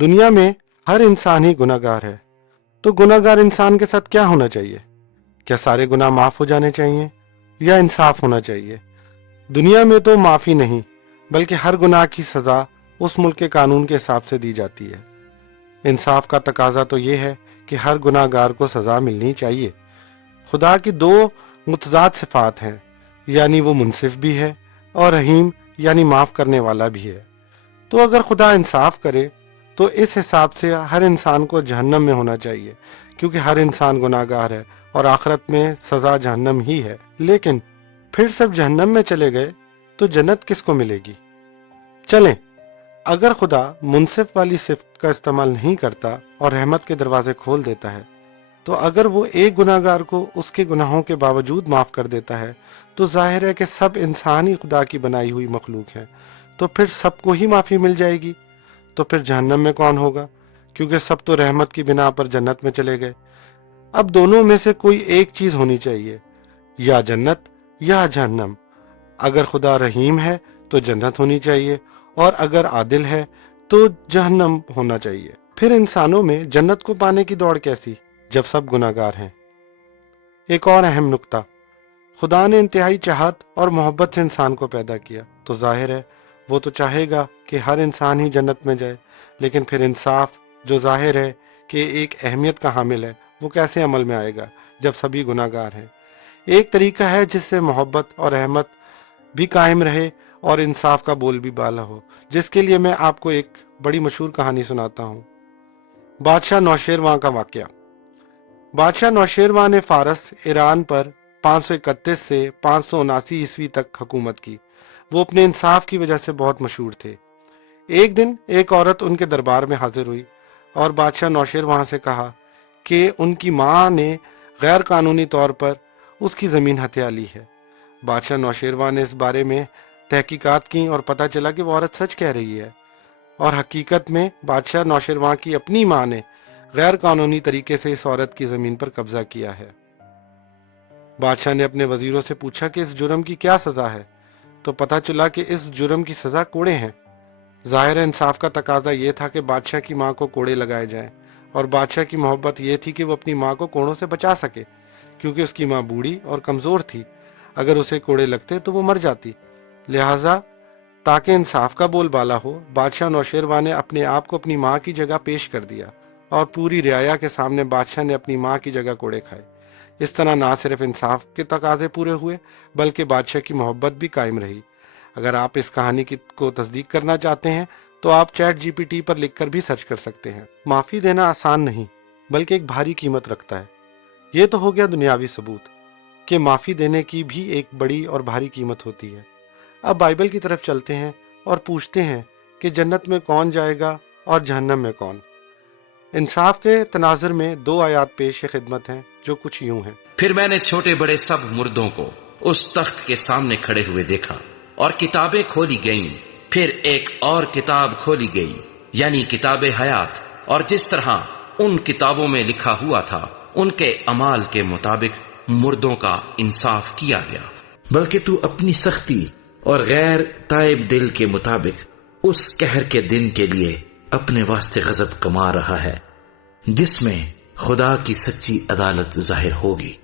दुनिया में हर इंसान ही गुनाहगार है, तो गुनाहगार इंसान के साथ क्या होना चाहिए? क्या सारे गुनाह माफ हो जाने चाहिए या इंसाफ होना चाहिए? दुनिया में तो माफी नहीं बल्कि हर गुनाह की सजा उस मुल्क के कानून के हिसाब से दी जाती है। इंसाफ का तकाजा तो ये है कि हर गुनाहगार को सजा मिलनी चाहिए। खुदा की दो मुतजाद सिफात हैं, यानी वो मुनसिफ भी है और रहीम यानी माफ करने वाला भी है। तो अगर खुदा इंसाफ करे तो इस हिसाब से हर इंसान को जहन्नम में होना चाहिए, क्योंकि हर इंसान गुनाहगार है और आखिरत में सजा जहन्नम ही है। लेकिन फिर सब जहन्नम में चले गए तो जन्नत किसको मिलेगी? चलें, अगर खुदा मुनसिफ वाली सिफ्त का इस्तेमाल नहीं करता और रहमत के दरवाजे खोल देता है, तो अगर वो एक गुनाहगार को उसके गुनाहों के बावजूद माफ कर देता है, तो जाहिर है कि सब इंसान ही खुदा की बनाई हुई मखलूक हैं, तो फिर सबको ही माफी मिल जाएगी। तो फिर जहन्नम में कौन होगा? क्योंकि सब तो रहमत की बिना पर जन्नत में चले गए। अब दोनों में से कोई एक चीज होनी चाहिए, या जन्नत या जहन्नम। अगर खुदा रहीम है तो जन्नत होनी चाहिए, और अगर आदिल है तो जहन्नम होना चाहिए। फिर इंसानों में जन्नत को पाने की दौड़ कैसी, जब सब गुनाहगार हैं? एक और अहम नुक्ता, खुदा ने इंतहाई चाहत और मोहब्बत से इंसान को पैदा किया, तो जाहिर है वो तो चाहेगा कि हर इंसान ही जन्नत में जाए। लेकिन फिर इंसाफ, जो जाहिर है कि एक अहमियत का हामिल है, वो कैसे अमल में आएगा जब सभी गुनाहगार हैं? एक तरीका है जिससे मोहब्बत और रहमत भी कायम रहे और इंसाफ का बोल भी बाला हो, जिसके लिए मैं आपको एक बड़ी मशहूर कहानी सुनाता हूँ। बादशाह नौशेरवां का वाकया। बादशाह नौशेरवां ने फारस ईरान पर 531 से 579 ईस्वी तक हुकूमत की। वो अपने इंसाफ की वजह से बहुत मशहूर थे। एक दिन एक औरत उनके दरबार में हाजिर हुई और बादशाह नौशेरवां से कहा कि उनकी माँ ने गैर कानूनी तौर पर उसकी ज़मीन हथिया ली है। बादशाह नौशेरवां ने इस बारे में तहकीकात की और पता चला कि वो औरत सच कह रही है, और हकीकत में बादशाह नौशेरवां की अपनी माँ ने गैर कानूनी तरीके से इस औरत की ज़मीन पर कब्जा किया है। बादशाह ने अपने वजीरों से पूछा कि इस जुर्म की क्या सज़ा है, तो पता चला कि इस जुर्म की सज़ा कोड़े हैं। ज़ाहिर इंसाफ का तकाजा ये था कि बादशाह की माँ को कोड़े लगाए जाएं, और बादशाह की मोहब्बत ये थी कि वो अपनी माँ को कोड़ों से बचा सके, क्योंकि उसकी माँ बूढ़ी और कमज़ोर थी। अगर उसे कोड़े लगते तो वो मर जाती। लिहाजा ताकि इंसाफ का बोलबाला हो, बादशाह नौशेरवां ने अपने आप को अपनी माँ की जगह पेश कर दिया और पूरी रियाया के सामने बादशाह ने अपनी माँ की जगह कोड़े खाए। इस तरह ना सिर्फ इंसाफ के तकाजे पूरे हुए बल्कि बादशाह की मोहब्बत भी कायम रही। अगर आप इस कहानी को तस्दीक करना चाहते हैं तो आप चैट जीपीटी पर लिखकर भी सर्च कर सकते हैं। माफ़ी देना आसान नहीं बल्कि एक भारी कीमत रखता है। ये तो हो गया दुनियावी सबूत कि माफ़ी देने की भी एक बड़ी और भारी कीमत होती है। अब बाइबल की तरफ चलते हैं और पूछते हैं कि जन्नत में कौन जाएगा और जहन्नम में कौन। इंसाफ के तनाजुर में दो आयात पेश खिदमत हैं जो कुछ यूं हैं। फिर मैंने छोटे बड़े सब मुर्दों को उस तख्त के सामने खड़े हुए देखा, और किताबें खोली गईं। फिर एक और किताब खोली गई, यानी किताब हयात, और जिस तरह उन किताबों में लिखा हुआ था उनके अमाल के मुताबिक मुर्दों का इंसाफ किया गया। बल्कि तू अपनी सख्ती और गैर ताइब दिल के मुताबिक उस कहर के दिन के लिए अपने वास्ते गजब कमा रहा है, जिसमें खुदा की सच्ची अदालत जाहिर होगी।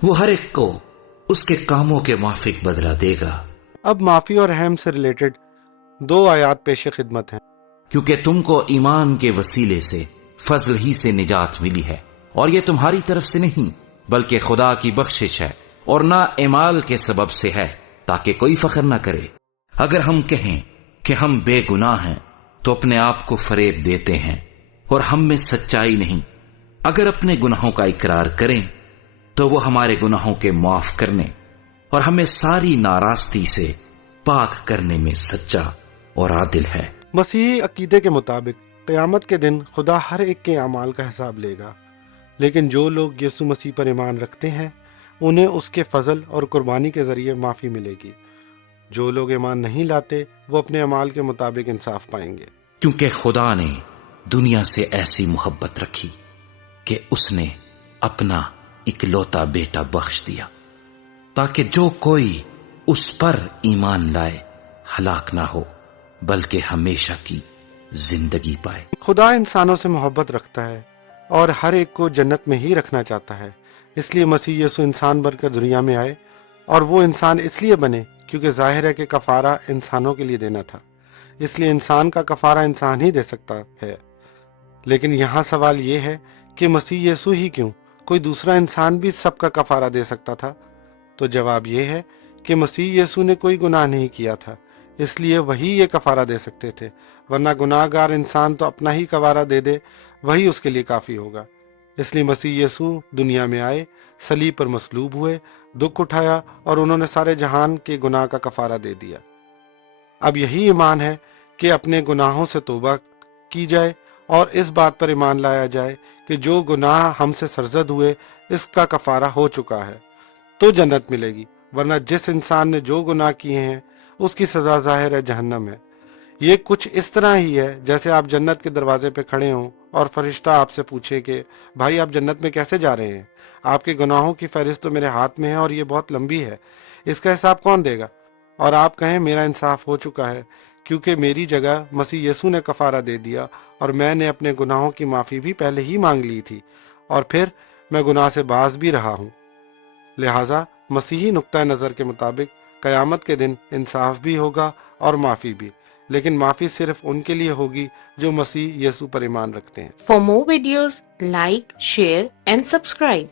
वो हर एक को उसके कामों के माफिक बदला देगा। अब माफी और रहम से रिलेटेड दो आयात पेश खिदमत हैं। क्योंकि तुमको ईमान के वसीले से फजल ही से निजात मिली है, और ये तुम्हारी तरफ से नहीं बल्कि खुदा की बख्शिश है, और ना एमाल के सबब से है, ताकि कोई फख्र ना करे। अगर हम कहें कि हम बेगुनाह हैं तो अपने आप को फरेब देते हैं और हम में सच्चाई नहीं। अगर अपने गुनाहों का इकरार करें तो वो हमारे गुनाहों के माफ करने और हमें सारी नाराजगी से पाक करने में सच्चा और आदिल है। मसीही अकीदे के मुताबिक क़यामत के दिन खुदा हर एक के अमाल का हिसाब लेगा, लेकिन जो लोग यीशु मसीह पर ईमान रखते हैं उन्हें उसके फजल और कुर्बानी के जरिए माफ़ी मिलेगी। जो लोग ईमान नहीं लाते वो अपने अमाल के मुताबिक इंसाफ पाएंगे। क्योंकि खुदा ने दुनिया से ऐसी मोहब्बत रखी कि उसने अपना इकलौता बेटा बख्श दिया, ताकि जो कोई उस पर ईमान लाए हलाक ना हो बल्कि हमेशा की जिंदगी पाए। खुदा इंसानों से मोहब्बत रखता है और हर एक को जन्नत में ही रखना चाहता है। इसलिए मसीह यीशु इंसान बनकर दुनिया में आए, और वो इंसान इसलिए बने क्योंकि जाहिर है कि कफारा इंसानों के लिए देना था। इसलिए इंसान का कफारा इंसान ही दे सकता है। लेकिन यहाँ सवाल ये है कि मसीह यीशु ही क्यों, कोई दूसरा इंसान भी सबका कफारा दे सकता था? तो जवाब ये है कि मसीह यीशु ने कोई गुनाह नहीं किया था, इसलिए वही ये कफारा दे सकते थे। वरना गुनाहगार इंसान तो अपना ही कफारा दे दे, वही उसके लिए काफी होगा। इसलिए मसीह यीशु दुनिया में आए, सलीब पर मसलूब हुए, दुख उठाया और उन्होंने सारे जहान के गुनाह का कफारा दे दिया। अब यही ईमान है कि अपने गुनाहों से तौबा की जाए और इस बात पर ईमान लाया जाए कि जो गुनाह हमसे सरजद हुए इसका कफारा हो चुका है, तो जन्नत मिलेगी। वरना जिस इंसान ने जो गुनाह किए हैं उसकी सजा जाहिर है जहन्नम है। ये कुछ इस तरह ही है जैसे आप जन्नत के दरवाजे पे खड़े हों और फरिश्ता आपसे पूछे कि भाई आप जन्नत में कैसे जा रहे हैं? आपके गुनाहों की फहरिस्त तो मेरे हाथ में है और ये बहुत लंबी है, इसका हिसाब कौन देगा? और आप कहें मेरा इंसाफ हो चुका है क्योंकि मेरी जगह मसीह यीशु ने कफारा दे दिया और मैंने अपने गुनाहों की माफ़ी भी पहले ही मांग ली थी और फिर मैं गुनाह से बाज भी रहा हूँ। लिहाजा मसीही नुक्ता नज़र के मुताबिक क़यामत के दिन इंसाफ भी होगा और माफ़ी भी, लेकिन माफ़ी सिर्फ उनके लिए होगी जो मसीह यीशु पर ईमान रखते हैं। For more videos, like, share and subscribe.